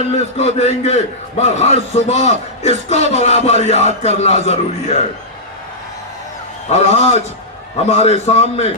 मजलिस को देंगे, मगर हर सुबह इसको बराबर याद करना जरूरी है। और आज हमारे सामने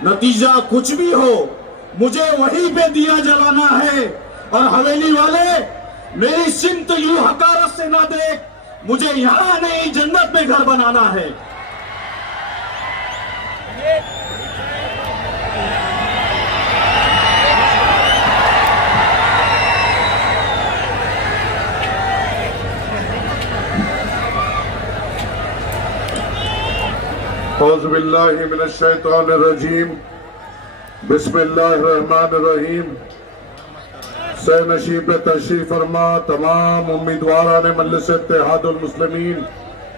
नतीजा कुछ भी हो, मुझे वहीं पे दिया जलाना है। और हवेली वाले मेरी सिमत यूं हकारत से ना देख, मुझे यहां नहीं जन्नत में घर बनाना है। औज़ुबिल्लाहि मिनश्शैतानिर्रजीम, बिस्मिल्लाहिर्रहमानिर्रहीम। सैनशीं पे तशरीफ फरमा तमाम उम्मीदवारान मजलिस इत्तेहादुल मुस्लिमीन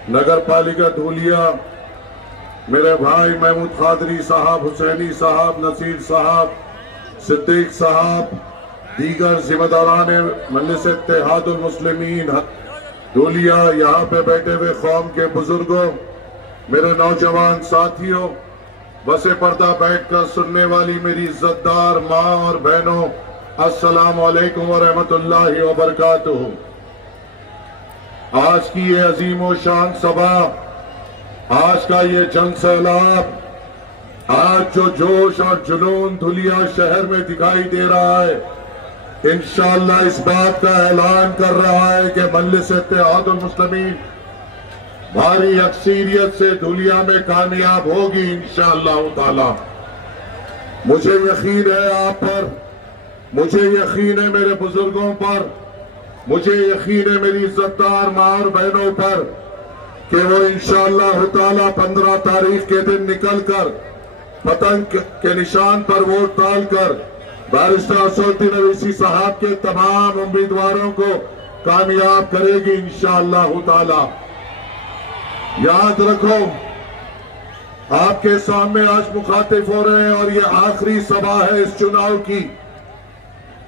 नगर पालिका धूलिया, मेरे भाई महमूद कादरी साहब, हुसैनी साहब, नसीर साहब, सिद्दीक साहब, दीगर जिम्मेदारान मजलिस इत्तेहादुल मुस्लिमीन धूलिया, यहाँ पे बैठे हुए कौम के बुजुर्गों, मेरे नौजवान साथियों, बसे पर्दा बैठकर सुनने वाली मेरी इज्जतदार माँ और बहनों, अस्सलाम वालेकुम व रहमतुल्लाहि व बरकातुहू। आज की ये अजीम शान सभा, आज का ये जन सैलाब, आज जो जोश और जुनून धुलिया शहर में दिखाई दे रहा है, इंशाअल्लाह इस बात का ऐलान कर रहा है कि मजलिस इत्तेहादुल मुस्लिमीन भारी अक्सरियत से धुलिया में कामयाब होगी इंशाअल्लाह ताला। मुझे यकीन है आप पर, मुझे यकीन है मेरे बुजुर्गों पर, मुझे यकीन है मेरी इज्जतदार माँ और बहनों पर कि वो इंशाअल्लाह ताला 15 तारीख के दिन निकलकर पतंग के निशान पर वोट डालकर बैरिस्टर असदुद्दीन अवैसी साहब के तमाम उम्मीदवारों को कामयाब करेगी इंशाअल्लाह ताला। याद रखो, आपके सामने आज मुखातिब हो रहे हैं और ये आखिरी सभा है इस चुनाव की।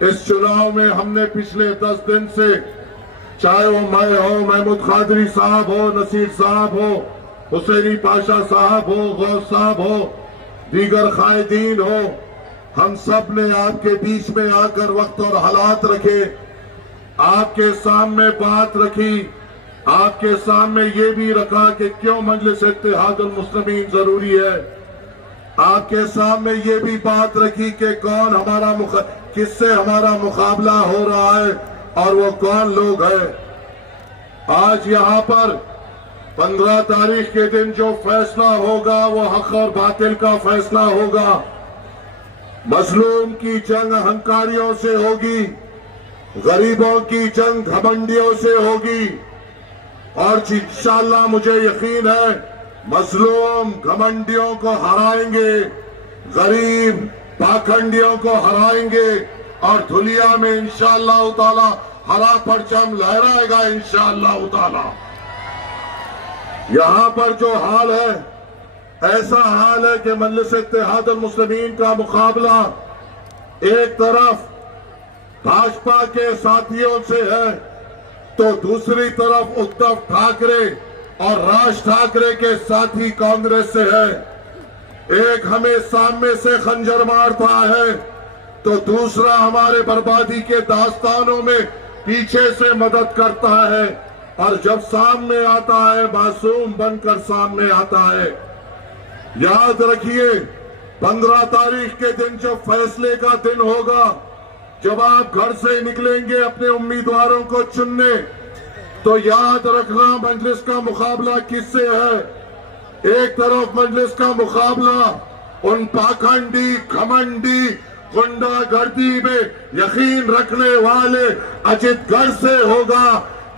इस चुनाव में हमने पिछले 10 दिन से, चाहे वो मैं हो, महमूद कादरी साहब हो, नसीर साहब हो, हुसैनी पाशा साहब हो, गौस साहब हो, दीगर कायदीन हो, हम सब ने आपके बीच में आकर वक्त और हालात रखे, आपके सामने बात रखी, आपके सामने ये भी रखा कि क्यों मजलिस इत्तेहादुल मुस्लिमीन जरूरी है, आपके सामने ये भी बात रखी कि कौन हमारा किससे हमारा मुकाबला हो रहा है और वो कौन लोग हैं। आज यहाँ पर 15 तारीख के दिन जो फैसला होगा वो हक और बातिल का फैसला होगा। मजलूम की जंग अहंकारियों से होगी, गरीबों की जंग घमंडियों से होगी और इंशाअल्लाह मुझे यकीन है मजलूम घमंडियों को हराएंगे, गरीब पाखंडियों को हराएंगे और धुलिया में इंशाअल्लाह ताला हरा परचम लहराएगा इंशाअल्लाह ताला। यहां पर जो हाल है, ऐसा हाल है कि मजलिस इत्तेहादुल मुस्लिमीन का मुकाबला एक तरफ भाजपा के साथियों से है तो दूसरी तरफ उद्धव ठाकरे और राज ठाकरे के साथी कांग्रेस से है। एक हमें सामने से खंजर मारता है तो दूसरा हमारे बर्बादी के दास्तानों में पीछे से मदद करता है, और जब सामने आता है मासूम बनकर सामने आता है। याद रखिए 15 तारीख के दिन जब फैसले का दिन होगा, जब आप घर से निकलेंगे अपने उम्मीदवारों को चुनने, तो याद रखना मजलिस का मुकाबला किससे है। एक तरफ मजलिस का मुकाबला उन पाखंडी घमंडी गुंडागर्दी में यकीन रखने वाले अजितगढ़ से होगा,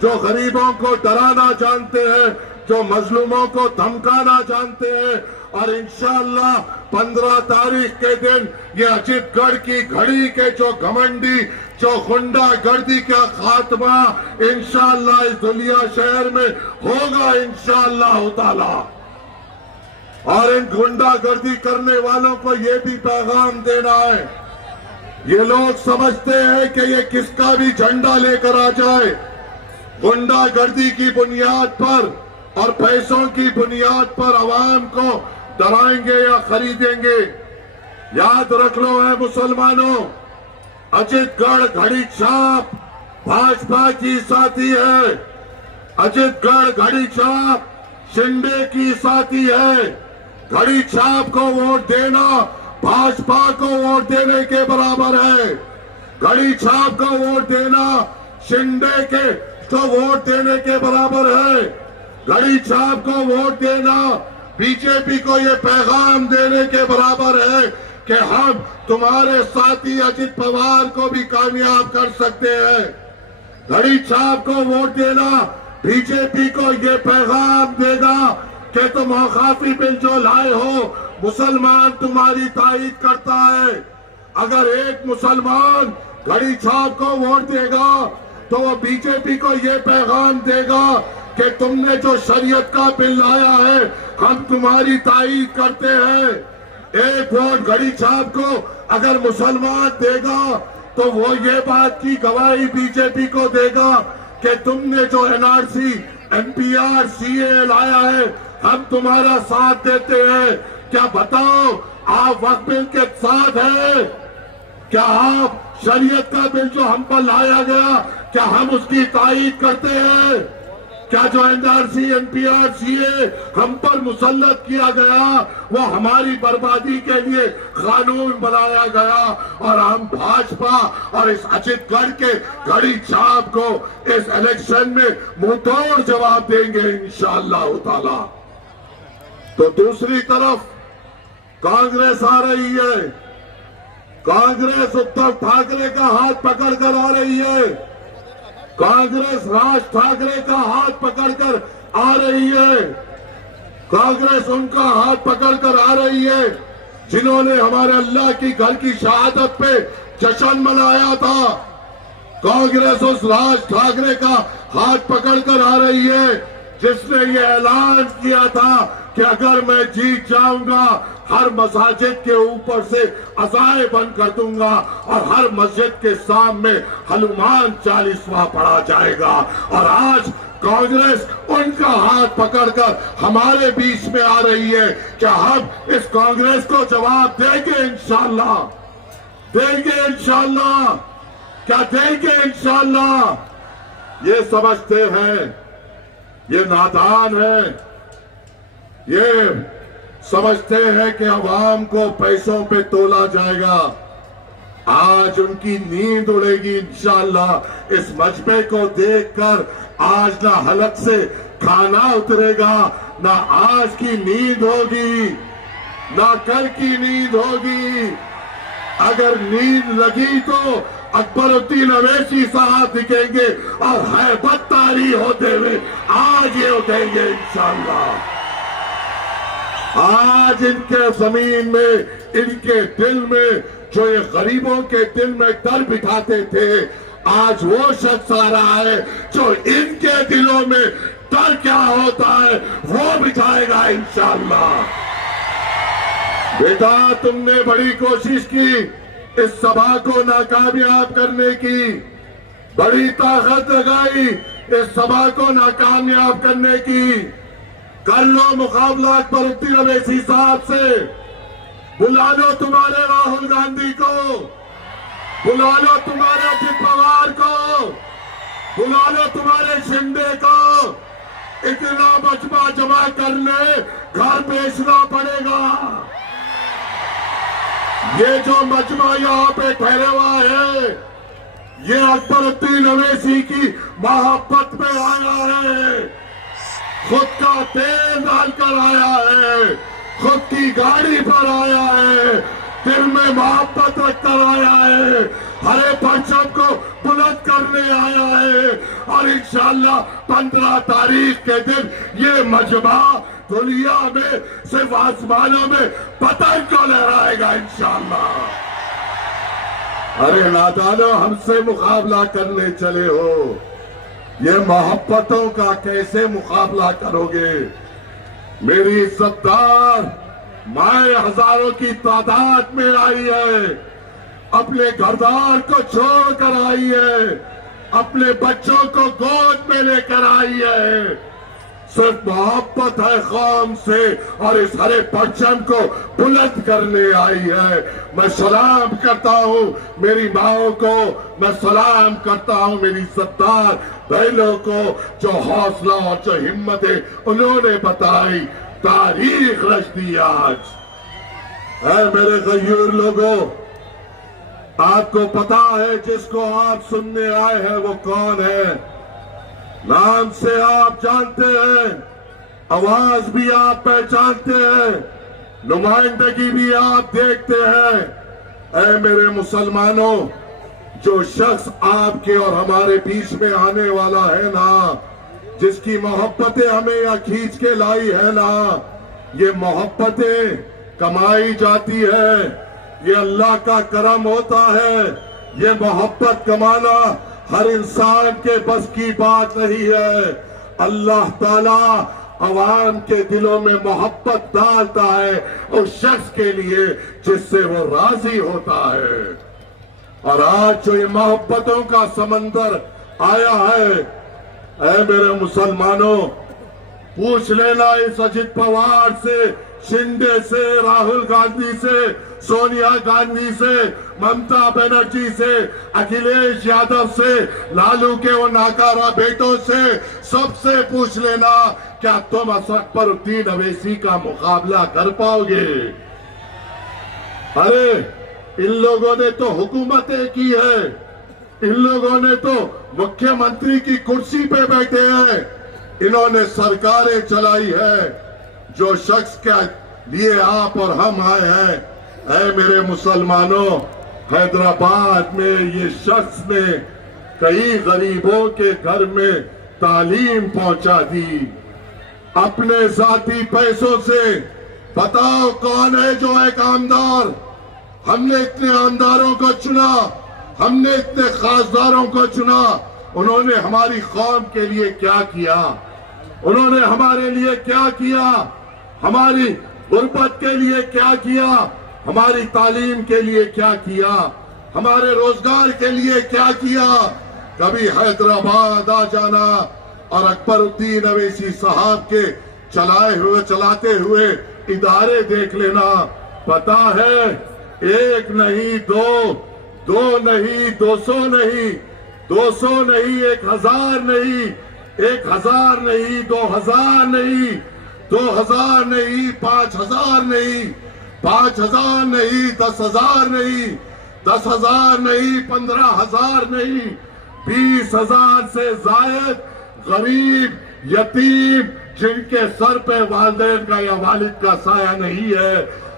जो गरीबों को डराना जानते हैं, जो मजलूमों को धमकाना जानते हैं। और इंशाअल्लाह 15 तारीख के दिन ये अजितगढ़ की घड़ी के जो घमंडी जो गुंडागर्दी का खात्मा इंशाअल्लाह इस दुलिया शहर में होगा इंशाअल्लाह ताला। और इन गुंडागर्दी करने वालों को ये भी पैगाम देना है, ये लोग समझते हैं कि ये किसका भी झंडा लेकर आ जाए, गुंडागर्दी की बुनियाद पर और पैसों की बुनियाद पर आवाम को डराएंगे या खरीदेंगे। याद रख लो है मुसलमानों, अजितगढ़ घड़ी छाप भाजपा की साथी है, अजितगढ़ घड़ी छाप शिंदे की साथी है। घड़ी छाप को वोट देना भाजपा को वोट देने के बराबर है, घड़ी छाप को वोट देना शिंदे के तो वोट देने के बराबर है। घड़ी छाप को वोट देना बीजेपी को ये पैगाम देने के बराबर है कि हम तुम्हारे साथी अजित पवार को भी कामयाब कर सकते हैं। घड़ी छाप को वोट देना बीजेपी को ये पैगाम देगा कि तुम औकाफी बिल जो लाए हो मुसलमान तुम्हारी तारीफ करता है। अगर एक मुसलमान घड़ी छाप को वोट देगा तो वो बीजेपी को ये पैगाम देगा कि तुमने जो शरीयत का बिल लाया है हम तुम्हारी तारीफ करते हैं। एक वोट घड़ी छाप को अगर मुसलमान देगा तो वो ये बात की गवाही बीजेपी को देगा कि तुमने जो एनआरसी एनपीआर सीए लाया है हम तुम्हारा साथ देते हैं। क्या बताओ आप वक्फ बिल के साथ है? क्या आप शरीयत का बिल जो हम पर लाया गया क्या हम उसकी तारीफ करते हैं? क्या जो एनआरसी एनपीआर सीए हम पर मुसल्लत किया गया वो हमारी बर्बादी के लिए कानून बनाया गया और हम भाजपा और इस अजितगढ़ के घड़ी छाप को इस इलेक्शन में मुंहतोड़ जवाब देंगे इंशाअल्लाह ताला। तो दूसरी तरफ कांग्रेस आ रही है, कांग्रेस उद्धव ठाकरे का हाथ पकड़कर आ रही है, कांग्रेस राज ठाकरे का हाथ पकड़कर आ रही है, कांग्रेस उनका हाथ पकड़कर आ रही है जिन्होंने हमारे अल्लाह की घर की शहादत पे जश्न मनाया था। कांग्रेस उस राज ठाकरे का हाथ पकड़कर आ रही है जिसने ये ऐलान किया था कि अगर मैं जीत जाऊंगा हर मसाजिद के ऊपर से अज़ाएं बंद कर दूंगा और हर मस्जिद के सामने हनुमान चालीसवां पढ़ा जाएगा। और आज कांग्रेस उनका हाथ पकड़कर हमारे बीच में आ रही है। क्या हम इस कांग्रेस को जवाब देंगे इंशाअल्लाह? देंगे इंशाअल्लाह? क्या देंगे इंशाअल्लाह? ये समझते हैं, ये नादान है, ये समझते हैं कि अवाम को पैसों पे तोला जाएगा। आज उनकी नींद उड़ेगी इंशाअल्लाह। इस मजबे को देखकर आज ना हलक से खाना उतरेगा, ना आज की नींद होगी, ना कल की नींद होगी। अगर नींद लगी तो अकबरुद्दीन अवैसी साहब दिखेंगे और हैबत तारी होते हुए आज ये उठेंगे इंशाअल्लाह। आज इनके जमीन में, इनके दिल में जो ये गरीबों के दिल में डर बिठाते थे, आज वो शख्स आ रहा है जो इनके दिलों में डर क्या होता है वो बिठाएगा इंशाअल्लाह। बेटा, तुमने बड़ी कोशिश की इस सभा को नाकामयाब करने की, बड़ी ताकत लगाई इस सभा को नाकामयाब करने की। कर लो मुकाबला अकबरुद्दीन अवैसी साहब से, बुला लो तुम्हारे राहुल गांधी को, बुला लो तुम्हारे अजित पवार को, बुला लो तुम्हारे शिंदे को। इतना मजमा जमा करने घर बेचना पड़ेगा। ये जो मजमा यहाँ पे ठहरा हुआ है, ये अकबरुद्दीन अवैसी की मोहब्बत में आया है, खुद का तेल डालकर आया है, खुद की गाड़ी पर आया है, दिल में मोहब्बत रखकर आया है, हरे परचम को बुलंद करने आया है। और इंशाअल्लाह 15 तारीख के दिन ये मजमा दुनिया में सिर्फ आसमानों में पतंग को लहराएगा इंशाअल्लाह। अरे नादानो, हमसे मुकाबला करने चले हो, ये मोहब्बतों का कैसे मुकाबला करोगे? मेरी इज्जतदार माए हजारों की तादाद में आई है, अपने घरदार को छोड़कर आई है, अपने बच्चों को गोद में लेकर आई है। सिर्फ मोहब्बत है कौम से और इस हरे परचम को बुलंद करने आई है। मैं सलाम करता हूँ मेरी माओं को, मैं सलाम करता हूँ मेरी इज्जतदार बहनों को जो हौसला और जो हिम्मतें उन्होंने बताई, तारीख रच दी आज। है मेरे गयूर लोगों, आपको पता है जिसको आप सुनने आए हैं वो कौन है? नाम से आप जानते हैं, आवाज भी आप पहचानते हैं, नुमाइंदगी भी आप देखते हैं। ऐ मेरे मुसलमानों, जो शख्स आपके और हमारे बीच में आने वाला है ना, जिसकी मोहब्बतें हमें यहाँ खींच के लाई है ना, ये मोहब्बतें कमाई जाती है, ये अल्लाह का करम होता है। ये मोहब्बत कमाना हर इंसान के बस की बात नहीं है। अल्लाह ताला अवाम के दिलों में मोहब्बत डालता है उस शख्स के लिए जिससे वो राजी होता है। और आज जो ये मोहब्बतों का समंदर आया है, ऐ मेरे मुसलमानों, पूछ लेना इस अजित पवार से, शिंदे से, राहुल गांधी से, सोनिया गांधी से, ममता बनर्जी से, अखिलेश यादव से, लालू के वो नाकारा बेटों से, सबसे पूछ लेना, क्या तुम अकबरुद्दीन अवैसी का मुकाबला कर पाओगे? अरे इन लोगों ने तो हुकूमतें की है, इन लोगों ने तो मुख्यमंत्री की कुर्सी पे बैठे हैं, इन्होंने सरकारें चलाई है। जो शख्स के लिए आप और हम आए हैं, ऐ मेरे मुसलमानों, हैदराबाद में ये शख्स ने कई गरीबों के घर में तालीम पहुंचा दी अपने जाती पैसों से। बताओ कौन है जो एक आमदार? हमने इतने आमदारों को चुना, हमने इतने खासदारों को चुना, उन्होंने हमारी कौम के लिए क्या किया? उन्होंने हमारे लिए क्या किया? हमारी गुर्बत के लिए क्या किया? हमारी तालीम के लिए क्या किया? हमारे रोजगार के लिए क्या किया? कभी हैदराबाद आ जाना और अकबरुद्दीन अवैसी साहब के चलाते हुए इदारे देख लेना। पता है, एक नहीं दो नहीं, 200 नहीं, 200 नहीं, 1000 नहीं, 1000 नहीं, 2000 नहीं, 2000 नहीं, 5000 नहीं, 5000 नहीं, 10,000 नहीं, 10,000 नहीं, 15,000 नहीं, 20,000 से जायद गरीब यतीम जिनके सर पे वालिदैन का या वालिद का साया नहीं है,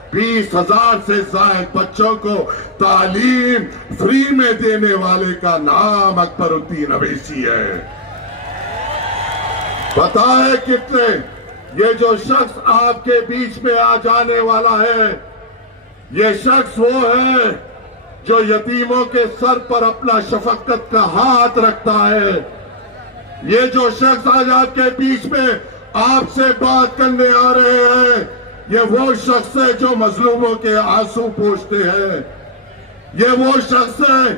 20,000 से जायद बच्चों को तालीम फ्री में देने वाले का नाम अकबरुद्दीन अवैसी है। पता है कितने? ये जो शख्स आपके बीच में आ जाने वाला है, ये शख्स वो है जो यतीमों के सर पर अपना शफकत का हाथ रखता है। ये जो शख्स आज आपके बीच में आपसे बात करने आ रहे हैं, ये वो शख्स है जो मजलूमों के आंसू पोंछते हैं। ये वो शख्स है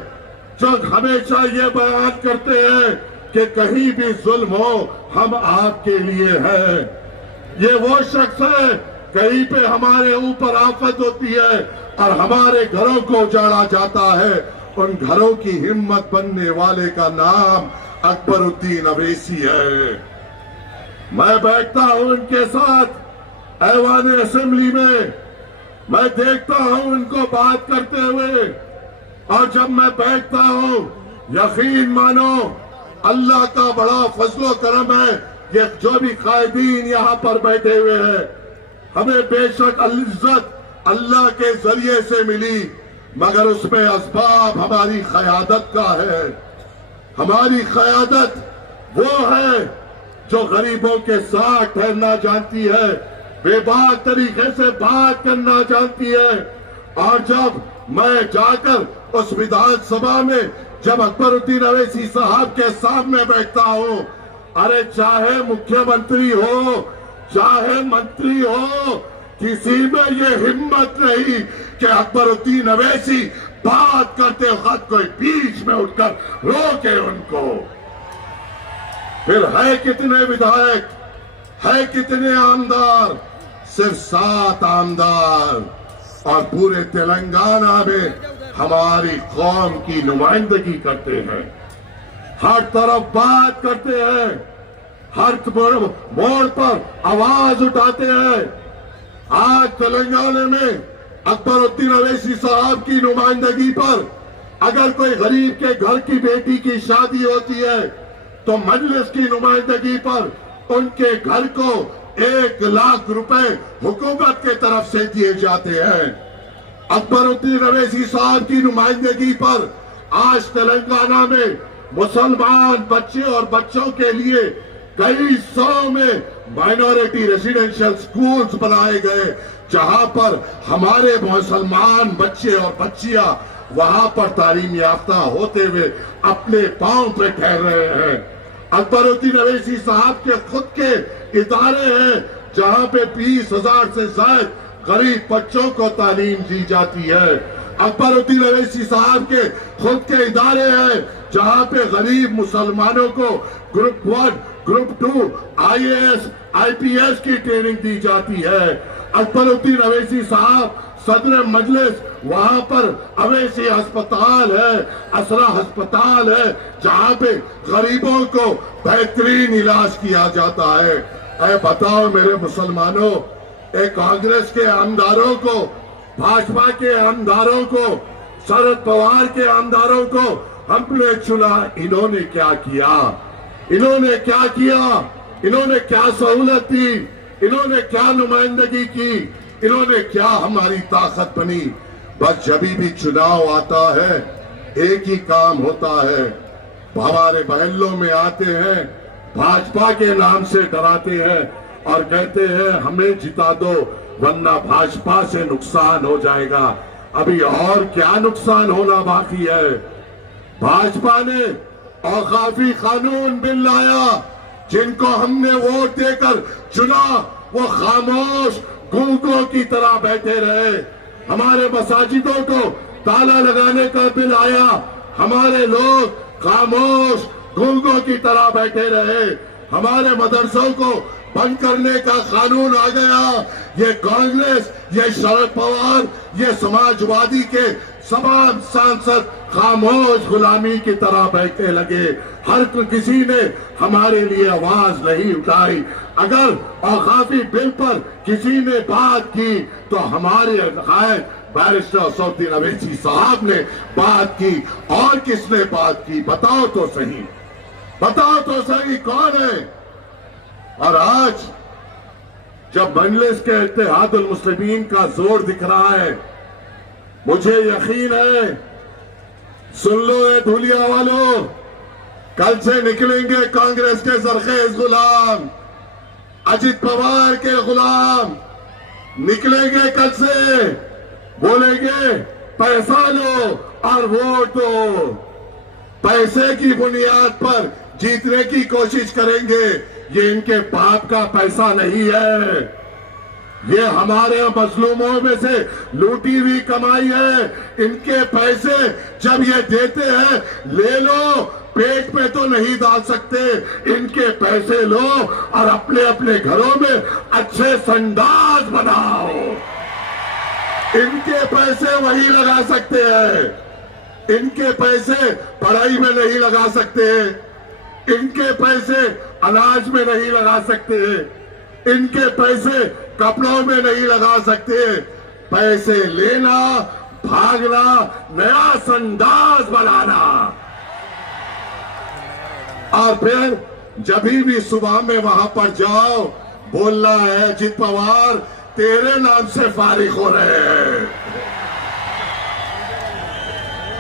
जो हमेशा ये बयान करते हैं कि कहीं भी जुल्म हो हम आपके लिए हैं। ये वो शख्स है कहीं पे हमारे ऊपर आफत होती है और हमारे घरों को उजाड़ा जाता है, उन घरों की हिम्मत बनने वाले का नाम अकबरुद्दीन अवैसी है। मैं बैठता हूं उनके साथ ऐवान असेंबली में, मैं देखता हूं उनको बात करते हुए, और जब मैं बैठता हूं यकीन मानो अल्लाह का बड़ा फजलो करम है। ये जो भी कायदीन यहाँ पर बैठे हुए हैं, हमें बेशक इज्जत अल्लाह के जरिए से मिली, मगर उसमें असबाब हमारी क़यादत का है। हमारी क़यादत वो है जो गरीबों के साथ ठहरना जानती है, बेबाक तरीके से बात करना जानती है। और जब मैं जाकर उस विधानसभा में जब अकबरुद्दीन अवैसी साहब के सामने बैठता हूं, अरे चाहे मुख्यमंत्री हो चाहे मंत्री हो, किसी में ये हिम्मत नहीं कि अकबरुद्दीन अवैसी बात करते वक्त कोई बीच में उठकर रोके उनको। फिर है कितने विधायक, है कितने आमदार, सिर्फ 7 आमदार, और पूरे तेलंगाना में हमारी कौम की नुमाइंदगी करते हैं। हर तरफ बात करते हैं, हर मोड़ पर आवाज उठाते हैं। आज तेलंगाना में अकबरुद्दीन अवैसी साहब की नुमाइंदगी पर अगर कोई गरीब के घर की बेटी की शादी होती है तो मजलिस की नुमाइंदगी पर उनके घर को 1 लाख रुपए हुकूमत के तरफ से दिए जाते हैं। अकबरुद्दीन अवैसी साहब की नुमाइंदगी पर आज तेलंगाना में मुसलमान बच्चे और बच्चों के लिए कई 100 में माइनॉरिटी रेजिडेंशियल स्कूल्स बनाए गए, जहां पर हमारे मुसलमान बच्चे और बच्चियां वहां पर तालीम याफ्ता होते हुए अपने पांव पे ठहर रहे हैं। अकबरुद्दीन अवैसी साहब के खुद के इदारे हैं जहां पे 20,000 से ज्यादा गरीब बच्चों को तालीम दी जाती है। अकबरुद्दीन अवैसी साहब के खुद के इदारे हैं जहां पे गरीब मुसलमानों को ग्रुप 1, ग्रुप 2, IAS, IPS की ट्रेनिंग दी जाती है। अकबरुद्दीन अवैसी साहब सदर मजलिस, वहां पर अवैसी अस्पताल है, असरा अस्पताल है, जहां पे गरीबों को बेहतरीन इलाज किया जाता है। ऐ बताओ मेरे मुसलमानों, एक कांग्रेस के आमदारों को, भाजपा के आमदारों को, शरद पवार के आमदारों को हमने चुना, इन्होंने क्या किया? इन्होंने क्या किया? इन्होंने क्या सहूलत दी? इन्होंने क्या नुमाइंदगी की? इन्होंने क्या हमारी ताकत बनी? बस जब भी चुनाव आता है एक ही काम होता है, हमारे महल्लों में आते हैं, भाजपा के नाम से डराते हैं और कहते हैं हमें जिता दो वरना भाजपा से नुकसान हो जाएगा। अभी और क्या नुकसान होना बाकी है? भाजपा ने औकाफी कानून बिल लाया, जिनको हमने वोट देकर चुना वो खामोश गूंगों की तरह बैठे रहे। हमारे मसाजिदों को ताला लगाने का बिल आया, हमारे लोग खामोश गूंगों की तरह बैठे रहे। हमारे मदरसों को बंद करने का कानून आ गया। ये कांग्रेस, ये शरद पवार, ये समाजवादी के तमाम सांसद खामोश गुलामी की तरह बैठने लगे। हर किसी ने हमारे लिए आवाज नहीं उठाई। अगर औकाफी बिल पर किसी ने बात की तो हमारे कायद बैरिस्टर असदुद्दीन अवैसी साहब ने बात की। और किसने बात की? बताओ तो सही, बताओ तो सही कौन है? और आज जब मजलिस के इत्तेहादुल मुस्लिमीन का जोर दिख रहा है, मुझे यकीन है, सुन लो ये धुलिया वालों, कल से निकलेंगे कांग्रेस के जरखेज गुलाम, अजित पवार के गुलाम निकलेंगे। कल से बोलेंगे पैसा लो और वोट दो। पैसे की बुनियाद पर जीतने की कोशिश करेंगे, ये इनके बाप का पैसा नहीं है, ये हमारे मजलूमों में से लूटी हुई कमाई है। इनके पैसे जब ये देते हैं, ले लो, पेट में तो नहीं डाल सकते, इनके पैसे लो और अपने अपने घरों में अच्छे संडास बनाओ। इनके पैसे वही लगा सकते हैं, इनके पैसे पढ़ाई में नहीं लगा सकते हैं, इनके पैसे अनाज में नहीं लगा सकते हैं, इनके पैसे कपड़ों में नहीं लगा सकते। पैसे लेना, भागना, नया संडास बनाना, और फिर जब भी सुबह में वहां पर जाओ, बोलना है अजित पवार तेरे नाम से फारिग हो रहे हैं।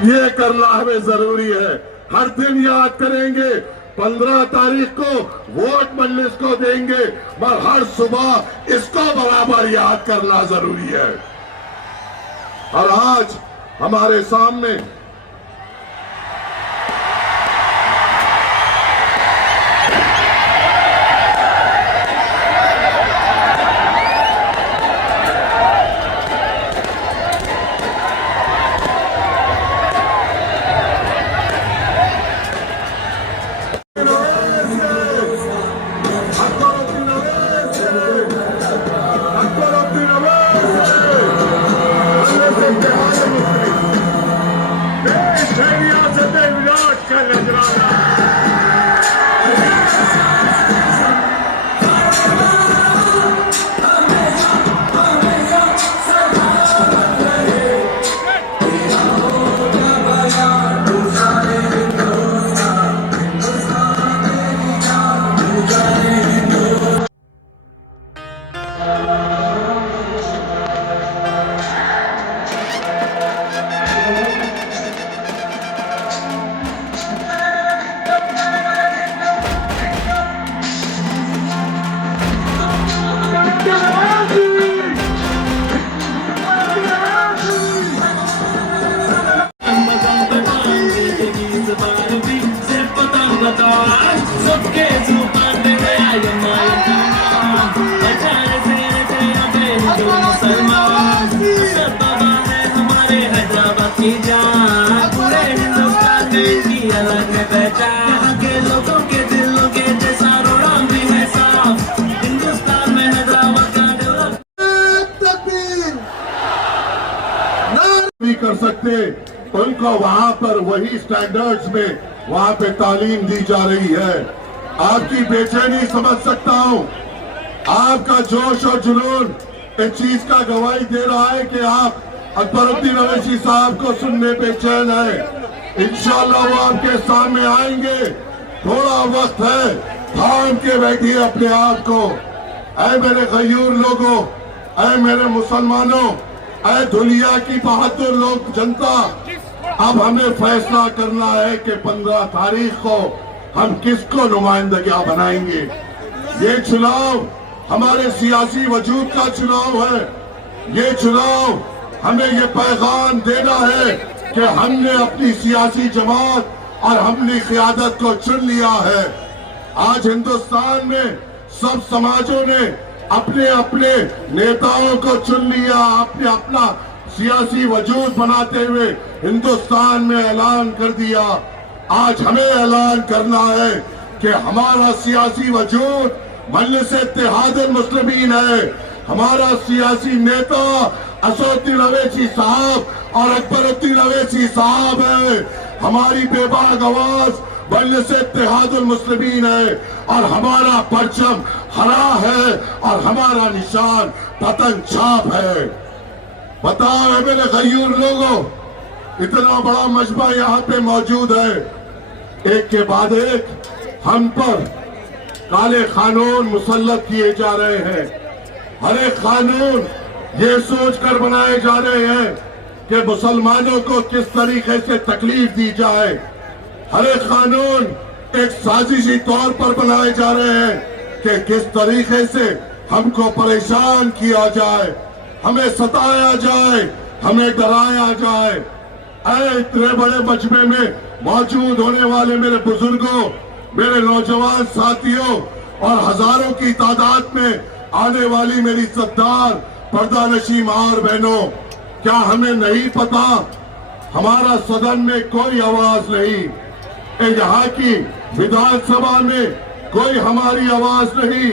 ये करना हमें जरूरी है। हर दिन याद करेंगे, 15 तारीख को वोट मजलिस को देंगे, मगर हर सुबह इसको बराबर याद करना जरूरी है। और आज हमारे सामने कर सकते, उनको वहां पर वही स्टैंडर्ड्स में वहां पे तालीम दी जा रही है। आपकी बेचैनी समझ सकता हूं, आपका जोश और जुनून इस चीज का गवाही दे रहा है कि आप अकबरुद्दीन अवैसी साहब को सुनने बेचैन है। इंशाल्लाह वो आपके सामने आएंगे, थोड़ा वक्त है, थाम के बैठिए अपने आप को। ऐ मेरे गयूर लोगों, ऐ मेरे मुसलमानों, ऐ धुलिया की बहादुर लोग जनता, अब हमें फैसला करना है कि 15 तारीख को हम किसको नुमाइंदगियां बनाएंगे। ये चुनाव हमारे सियासी वजूद का चुनाव है। ये चुनाव हमें ये पैगाम देना है कि हमने अपनी सियासी जमात और अपनी क़ियादत को चुन लिया है। आज हिंदुस्तान में सब समाजों ने अपने अपने नेताओं को चुन लिया, अपने अपना सियासी वजूद बनाते हुए हिंदुस्तान में ऐलान कर दिया। आज हमें ऐलान करना है कि हमारा सियासी वजूद मजलिस-ए-इत्तेहादुल मुस्लिमीन है। हमारा सियासी नेता असदुद्दीन अवैसी साहब और अकबरुद्दीन अवैसी साहब है। हमारी बेबाक आवाज मजलिस-ए-इत्तेहादुल मुस्लिमीन है और हमारा परचम हरा है और हमारा निशान पतंग छाप है। बताओ है मेरे गयूर लोगों, इतना बड़ा मजमा यहाँ पे मौजूद है, एक के बाद एक हम पर काले कानून मुसल्लत किए जा रहे हैं। हर एक कानून ये सोचकर बनाए जा रहे हैं कि मुसलमानों को किस तरीके से तकलीफ दी जाए। हर एक कानून एक साजिशी तौर पर बनाए जा रहे हैं कि किस तरीके से हमको परेशान किया जाए, हमें सताया जाए, हमें डराया जाए। इतने बड़े मजमे में मौजूद होने वाले मेरे बुजुर्गों, मेरे नौजवान साथियों और हजारों की तादाद में आने वाली मेरी सत्तार पर्दानशी मां और बहनों, क्या हमें नहीं पता हमारा सदन में कोई आवाज नहीं, यहाँ की विधानसभा में कोई हमारी आवाज नहीं,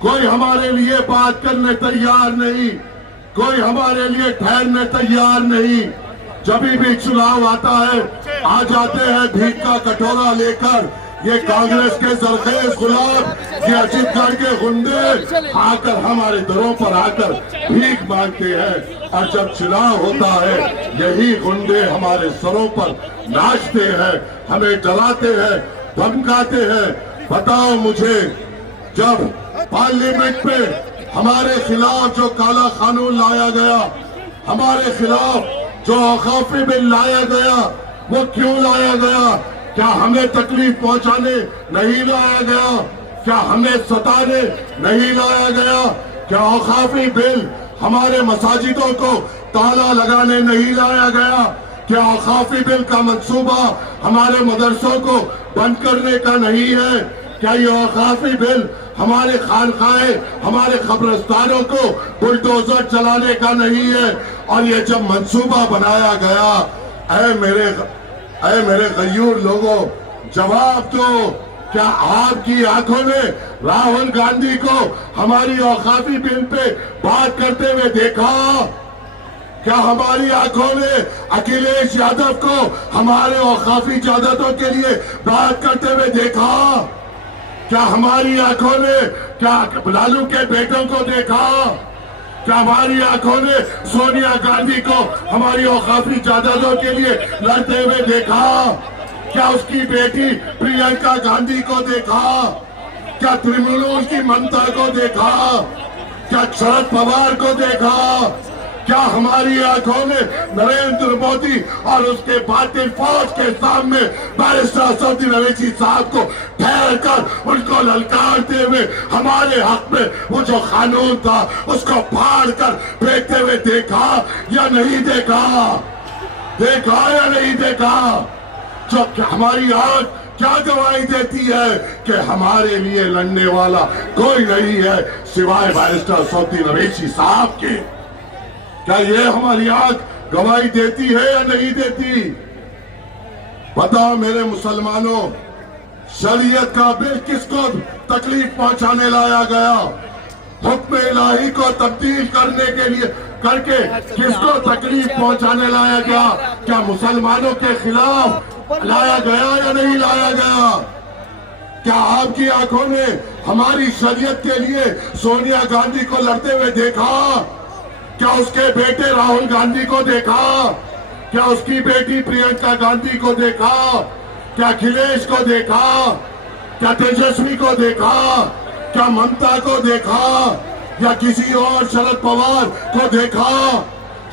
कोई हमारे लिए बात करने तैयार नहीं, कोई हमारे लिए ठहरने तैयार नहीं। जब भी चुनाव आता है आ जाते हैं भीख का कटोरा लेकर, ये कांग्रेस के जरखेज गुलाम, ये अजीतगढ़ के गुंडे आकर हमारे दरों पर आकर भीख मांगते हैं, और जब चुनाव होता है यही गुंडे हमारे सरों पर नाचते हैं, हमें डराते हैं, धमकाते हैं। बताओ मुझे, जब पार्लियामेंट में हमारे खिलाफ जो काला कानून लाया गया, हमारे खिलाफ जो औकाफी बिल लाया गया, वो क्यों लाया गया? क्या हमें तकलीफ पहुंचाने नहीं लाया गया? क्या हमें सताने नहीं लाया गया? क्या औकाफी बिल हमारे मसाजिदों को ताला लगाने नहीं लाया गया? क्या औकाफी बिल का मंसूबा हमारे मदरसों को बंद करने का नहीं है? क्या ये औकाफी बिल हमारे खानखाए, हमारे कब्रिस्तानों को बुलडोजर चलाने का नहीं है? और ये जब मंसूबा बनाया गया, ऐ मेरे गयूर लोगों, जवाब दो, क्या आपकी आंखों ने राहुल गांधी को हमारी औकाफी बिल पे बात करते हुए देखा? क्या हमारी आंखों ने अखिलेश यादव को हमारे औकाफी जायदादों के लिए बात करते हुए देखा? क्या हमारी आंखों ने क्या लालू के बेटों को देखा? क्या हमारी आंखों ने सोनिया गांधी को हमारी औकाफी जायदादों के लिए लड़ते हुए देखा? क्या उसकी बेटी प्रियंका गांधी को देखा? क्या तृणमूल की ममता को देखा? क्या शरद पवार को देखा? क्या हमारी आंखों में नरेंद्र मोदी और उसके बातिल फौज के सामने बैरिस्टर असदुद्दीन अवैसी साहब को ठहर कर उनको ललकारते हुए हमारे हक में वो जो कानून था उसको फाड़ कर फेंकते हुए देखा या नहीं देखा? देखा या नहीं देखा? जो हमारी आंख क्या गवाही देती है कि हमारे लिए लड़ने वाला कोई नहीं है सिवाय बैरिस्टर असदुद्दीन अवैसी साहब के। क्या ये हमारी आंख गवाही देती है या नहीं देती? बताओ मेरे मुसलमानों, शरीयत का बिल किसको तकलीफ पहुंचाने लाया गया? हुक्म इलाही को तब्दील करने के लिए करके किसको तकलीफ पहुंचाने लाया गया? क्या मुसलमानों के खिलाफ लाया गया या नहीं लाया गया? क्या आपकी आंखों ने हमारी शरीयत के लिए सोनिया गांधी को लड़ते हुए देखा? क्या उसके बेटे राहुल गांधी को देखा? क्या उसकी बेटी प्रियंका गांधी को देखा? क्या अखिलेश को देखा? क्या तेजस्वी को देखा? क्या ममता को देखा? या किसी और शरद पवार को देखा?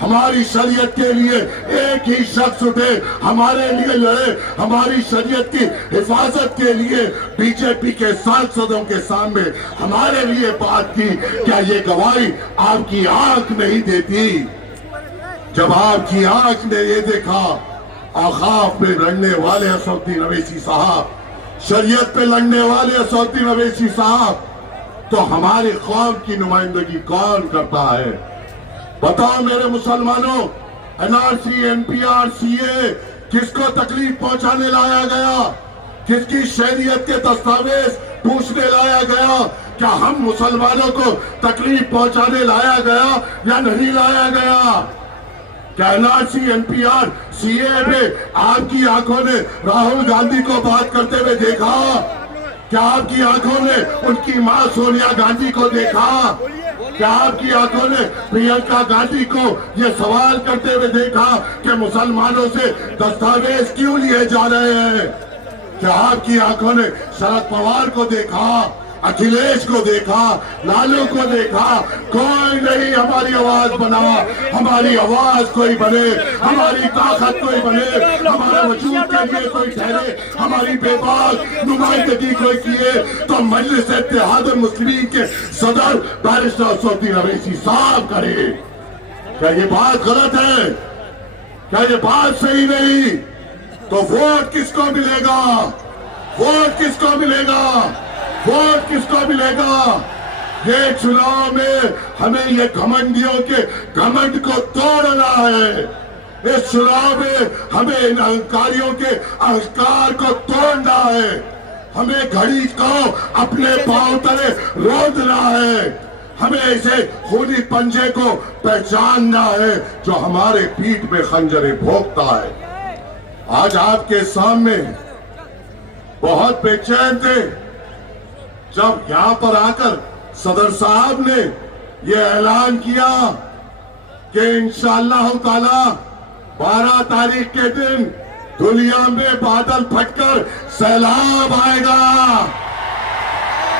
हमारी शरीयत के लिए एक ही शख्स उठे, हमारे लिए लड़े, हमारी शरीयत की हिफाजत के लिए बीजेपी के सांसदों के सामने हमारे लिए बात की। क्या ये गवाही आपकी आंख नहीं देती? जब आपकी आंख ने ये देखा, औकाफ पे लड़ने वाले असदुद्दीन अवैसी साहब, शरीयत पे लड़ने वाले असदुद्दीन अवैसी साहब, तो हमारी कौम की नुमाइंदगी कौन करता है? बताओ मेरे मुसलमानों, एनआरसी, एनपीआर, सीए किसको तकलीफ पहुंचाने लाया गया? किसकी शहरियत के दस्तावेज पूछने लाया गया? क्या हम मुसलमानों को तकलीफ पहुंचाने लाया गया या नहीं लाया गया? क्या एनआरसी, एनपीआर, सीए पे आपकी आंखों ने राहुल गांधी को बात करते हुए देखा? क्या आपकी आंखों ने उनकी मां सोनिया गांधी को देखा? क्या आपकी आंखों ने प्रियंका गांधी को ये सवाल करते हुए देखा कि मुसलमानों से दस्तावेज क्यों लिए जा रहे हैं? क्या आपकी आंखों ने शरद पवार को देखा, अखिलेश को देखा, लालू को देखा? कोई नहीं हमारी आवाज बना। हमारी आवाज कोई बने, हमारी ताकत कोई बने, हमारे वजूद के लिए कोई ठहरे, हमारी बेबाक नुमाइंदगी कोई किए तो मजलिस इत्तेहादुल मुस्लिमीन के सदर बैरिस्टर असदुद्दीन अवैसी साहब करे। क्या ये बात गलत है? क्या ये बात सही नहीं? तो वोट किसको मिलेगा? वोट किसको मिलेगा? वोट किसको मिलेगा? ये चुनाव में हमें ये घमंडियों के घमंड को तोड़ना है। इस चुनाव में हमें इन अहंकारियों के अहंकार को तोड़ना है। हमें घड़ी को अपने पांव तले रोदना है। हमें ऐसे खूनी पंजे को पहचानना है जो हमारे पीठ में खंजरें भोंकता है। आज आपके सामने बहुत बेचैन थे जब यहां पर आकर सदर साहब ने यह ऐलान किया कि इंशाअल्लाह ताला 12 तारीख के दिन दुनिया में बादल फटकर सैलाब आएगा।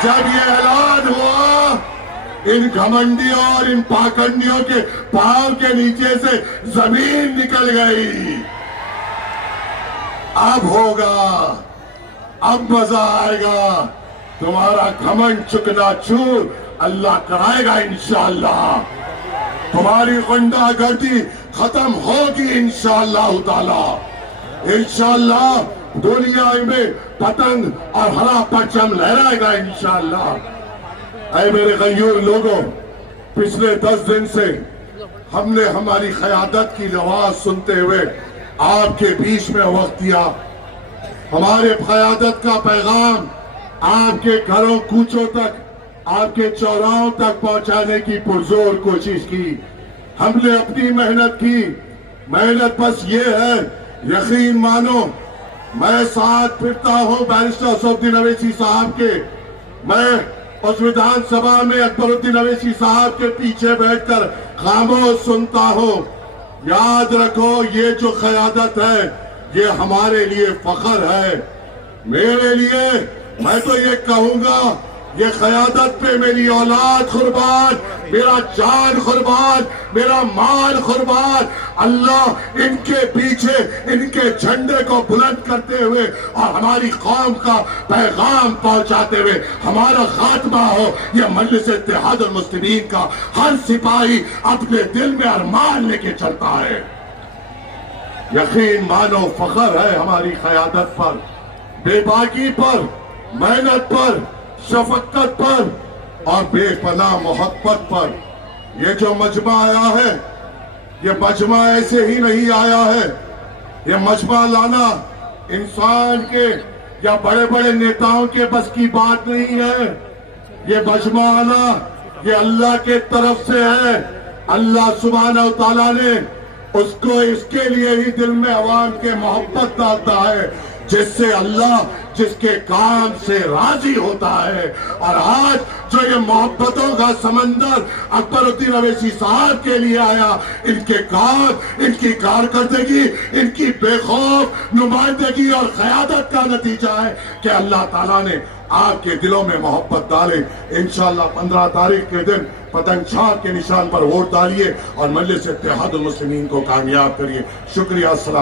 जब ये ऐलान हुआ, इन घमंडियों और इन पाखंडियों के पांव के नीचे से जमीन निकल गई। अब होगा, अब मजा आएगा। तुम्हारा घमंड चुकना चूर अल्लाह कराएगा इंशाअल्लाह। तुम्हारी गुंडागर्दी खत्म होगी इंशाअल्लाह ताला। इंशाअल्लाह दुनिया में पतंग और हरा परचम लहराएगा इंशाअल्लाह। ऐ मेरे गयूर लोगों, पिछले 10 दिन से हमने हमारी क़यादत की आवाज सुनते हुए आपके बीच में वक्त दिया। हमारे क़यादत का पैगाम आपके घरों कूचों तक, आपके चौराहों तक पहुंचाने की पुरजोर कोशिश की। हमने अपनी मेहनत की। मेहनत बस ये है, यकीन मानो, मैं साथ फिरता हूं बैरिस्टर असदुद्दीन अवैसी साहब के। मैं उस विधानसभा में अकबरुद्दीन अवैसी साहब के पीछे बैठकर खामोश सुनता हूं। याद रखो, ये जो क़यादत है ये हमारे लिए फख्र है। मेरे लिए मैं तो ये कहूंगा, ये क़यादत पे मेरी औलाद कुर्बान, मेरा जान कुर्बान, मेरा माल कुर्बान। अल्लाह इनके पीछे इनके झंडे को बुलंद करते हुए और हमारी कौम का पैगाम पहुंचाते हुए हमारा खात्मा हो। ये मजलिस इत्तेहादुल मुस्लिमीन का हर सिपाही अपने दिल में अरमान लेके चलता है। यकीन मानो, फख्र है हमारी क़यादत पर, बेबाकी पर, मेहनत पर, शफकत पर और बेपनाह मोहब्बत पर। ये जो मजमा आया है, ये मजमा ऐसे ही नहीं आया है। ये मजमा लाना इंसान के या बड़े बड़े नेताओं के बस की बात नहीं है। ये मजमा आना ये अल्लाह के तरफ से है। अल्लाह सुब्हानहू तआला ने उसको इसके लिए ही दिल में अवाम के मोहब्बत डालता है, जिससे अल्लाह जिसके काम से राजी होता है। और आज जो ये मोहब्बतों का समंदर अकबरुद्दीन अवैसी साहब के लिए आया, इनके काम, इनकी कारकर्दगी, इनकी बेखौफ नुमाइंदगी और क़यादत का नतीजा है कि अल्लाह ताला ने आपके दिलों में मोहब्बत डाले। इंशाअल्लाह 15 तारीख के दिन पतंग छाप के निशान पर वोट डालिए और मजलिस इत्तेहादुल मुस्लिमीन को कामयाब करिए। शुक्रिया। अस्सलाम।